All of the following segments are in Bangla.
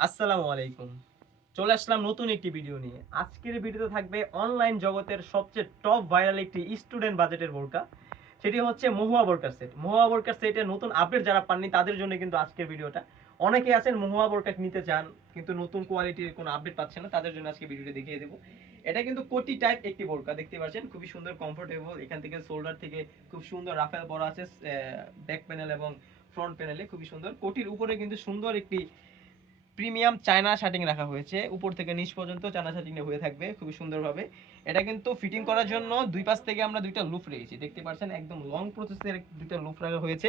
আসসালামু আলাইকুম। চলে আসলাম নতুন একটি ভিডিও নিয়ে। আজকের ভিডিওতে থাকবে অনলাইন জগতের সবচেয়ে টপ ভাইরাল একটি স্টুডেন্ট বাজেটের বোরকা। সেটি হচ্ছে মহুয়া বোরকার সেট। মহুয়া বোরকার সেটের নতুন আপডেট যারা পাননি তাদের জন্য কিন্তু আজকের ভিডিওটা। অনেকে আছেন মহুয়া বোরকা নিতে চান কিন্তু নতুন কোয়ালিটির কোনো আপডেট পাচ্ছেন না, তাদের জন্য আজকে ভিডিওটা দেখিয়ে দেব। এটা কিন্তু কোটি টাইপ একটি বোরকা, দেখতে পাচ্ছেন খুবই সুন্দর কমফোর্টেবল। এখান থেকে শোল্ডার থেকে খুব সুন্দর রাফেল করা আছে, ব্যাক প্যানেল এবং ফ্রন্ট প্যানেলে খুবই সুন্দর। কোটির উপরে কিন্তু সুন্দর একটি প্রিমিয়াম চায়না শার্টিং রাখা হয়েছে, উপর থেকে নিচ পর্যন্ত চায়না শার্টিং হয়ে থাকবে খুবই সুন্দরভাবে। এটা কিন্তু ফিটিং করার জন্য দুই পাশ থেকে আমরা দুইটা লুপ রেখেছি, দেখতে পাচ্ছেন একদম লং প্রসেসের দুইটা লুপ রাখা হয়েছে।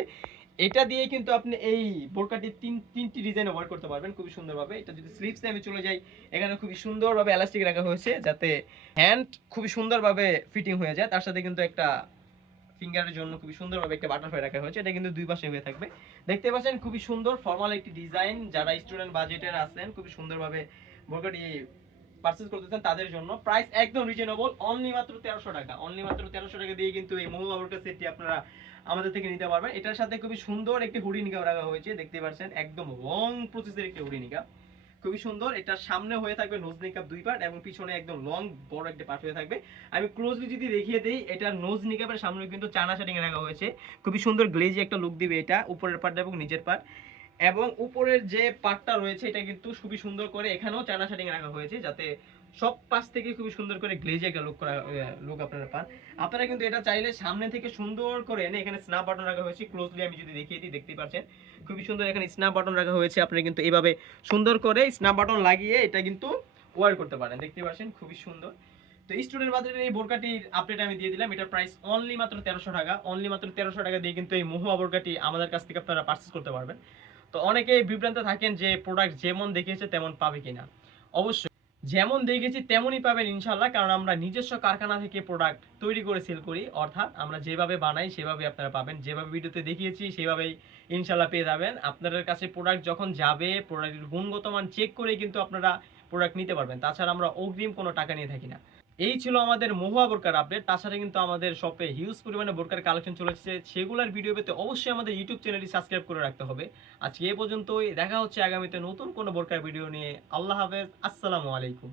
এটা দিয়ে কিন্তু আপনি এই বোরকাটি তিনটি ডিজাইনে ওয়ার্ক করতে পারবেন খুবই সুন্দরভাবে। এটা যদি স্লিপসে আমি চলে যাই, এখানে খুবই সুন্দরভাবে এলাস্টিক রাখা হয়েছে যাতে হ্যান্ড খুবই সুন্দরভাবে ফিটিং হয়ে যায়। তার সাথে কিন্তু একটা ফিঙ্গারের জন্য খুবই সুন্দরভাবে একটা বাটারফ্লাই রাখা হয়েছে। এটা কিন্তু দুই পাশে হয়ে থাকবে, দেখতে পাচ্ছেন খুবই সুন্দর ফর্মাল একটি ডিজাইন। যারা স্টুডেন্ট বাজেটের আছেন খুবই সুন্দরভাবে বোরকাটি পারচেজ করতেছেন তাদের জন্য প্রাইস একদম রিজনেবল, অনলি মাত্র 1300 টাকা। অনলি মাত্র 1300 টাকা দিয়ে কিন্তু এই মহুয়া বোরকা সেটটি আপনারা আমাদের থেকে নিতে পারবেন। এটার সাথে খুবই সুন্দর একটি হুডি নিকাব রাখা হয়েছে, দেখতে পাচ্ছেন একদম লং প্রসেসের একটি হুডি নিকাব খুবই সুন্দর। এটা সামনে হয়ে থাকবে নোজ নিকাব দুই পার্ট এবং পিছনে একদম লং বড় একটা পার্ট হয়ে থাকবে। আমি ক্লোজলি যদি দেখিয়ে দেই, এটা নোজ নিকাবের সামনে কিন্তু চায়না শার্টিং রাখা হয়েছে, খুবই সুন্দর গ্লেজি একটা লুক দিবে এটা উপরের পার্ট এবং নিচের পার্ট। এবং উপরের যে পার্টটা রয়েছে এটা কিন্তু খুবই সুন্দর করে এখানেও চায়না শার্টিং রাখা হয়েছে যাতে সব পাশ থেকে খুবই সুন্দর করে গ্লেজি একটা লুক করা লুক আপনারা পান। আপনারা কিন্তু এটা চাইলে সামনে থেকে সুন্দর করে এনে এখানে স্ন্যাপ বাটন রাখা হয়েছে, ক্লোজলি আমি যদি দেখিয়ে দিই দেখতে পাচ্ছেন খুবই সুন্দর এখানে স্ন্যাপ বাটন রাখা হয়েছে। আপনারা কিন্তু এইভাবে সুন্দর করে স্ন্যাপ বাটন লাগিয়ে এটা কিন্তু ওয়্যার করতে পারেন, দেখতে পাচ্ছেন খুবই সুন্দর। তো স্টুডেন্ট বাজারের এই বোরকাটির আপডেট আমি দিয়ে দিলাম। এটার প্রাইস অনলি মাত্র 1300 টাকা। অনলি মাত্র 1300 টাকা দিয়ে কিন্তু এই মহুয়া বোরকাটি আমাদের কাছ থেকে আপনারা পারচেজ করতে পারবেন। তো অনেকেই বিভ্রান্ত থাকেন যে প্রোডাক্ট যেমন দেখিয়েছে তেমন পাবে কিনা। অবশ্যই যেমন দেখেছি তেমনই পাবেন ইনশাল্লাহ, কারণ আমরা নিজস্ব কারখানা থেকে প্রোডাক্ট তৈরি করে সেল করি, অর্থাৎ আমরা যেভাবে বানাই সেভাবে আপনারা পাবেন, যেভাবে ভিডিওতে দেখিয়েছি সেভাবেই ইনশাল্লাহ পেয়ে যাবেন। আপনাদের কাছে প্রোডাক্ট যখন যাবে প্রোডাক্টের গুণগত মান চেক করে কিন্তু আপনারা প্রোডাক্ট নিতে পারবেন। তাছাড়া আমরা অগ্রিম কোনো টাকা নিয়ে থাকি না। এই ছিল আমাদের মহুয়া বোরকার আপডেট। তাছাড়া কিন্তু আমাদের শপে হিউজ পরিমাণে বোরকার কালেকশন চলেছে, সেগুলোর ভিডিও পেতে অবশ্যই আমাদের ইউটিউব চ্যানেলটি সাবস্ক্রাইব করে রাখতে হবে। আজকে এ পর্যন্তই, দেখা হচ্ছে আগামীতে নতুন কোনো বোরকার ভিডিও নিয়ে। আল্লাহ হাফেজ, আসসালামু আলাইকুম।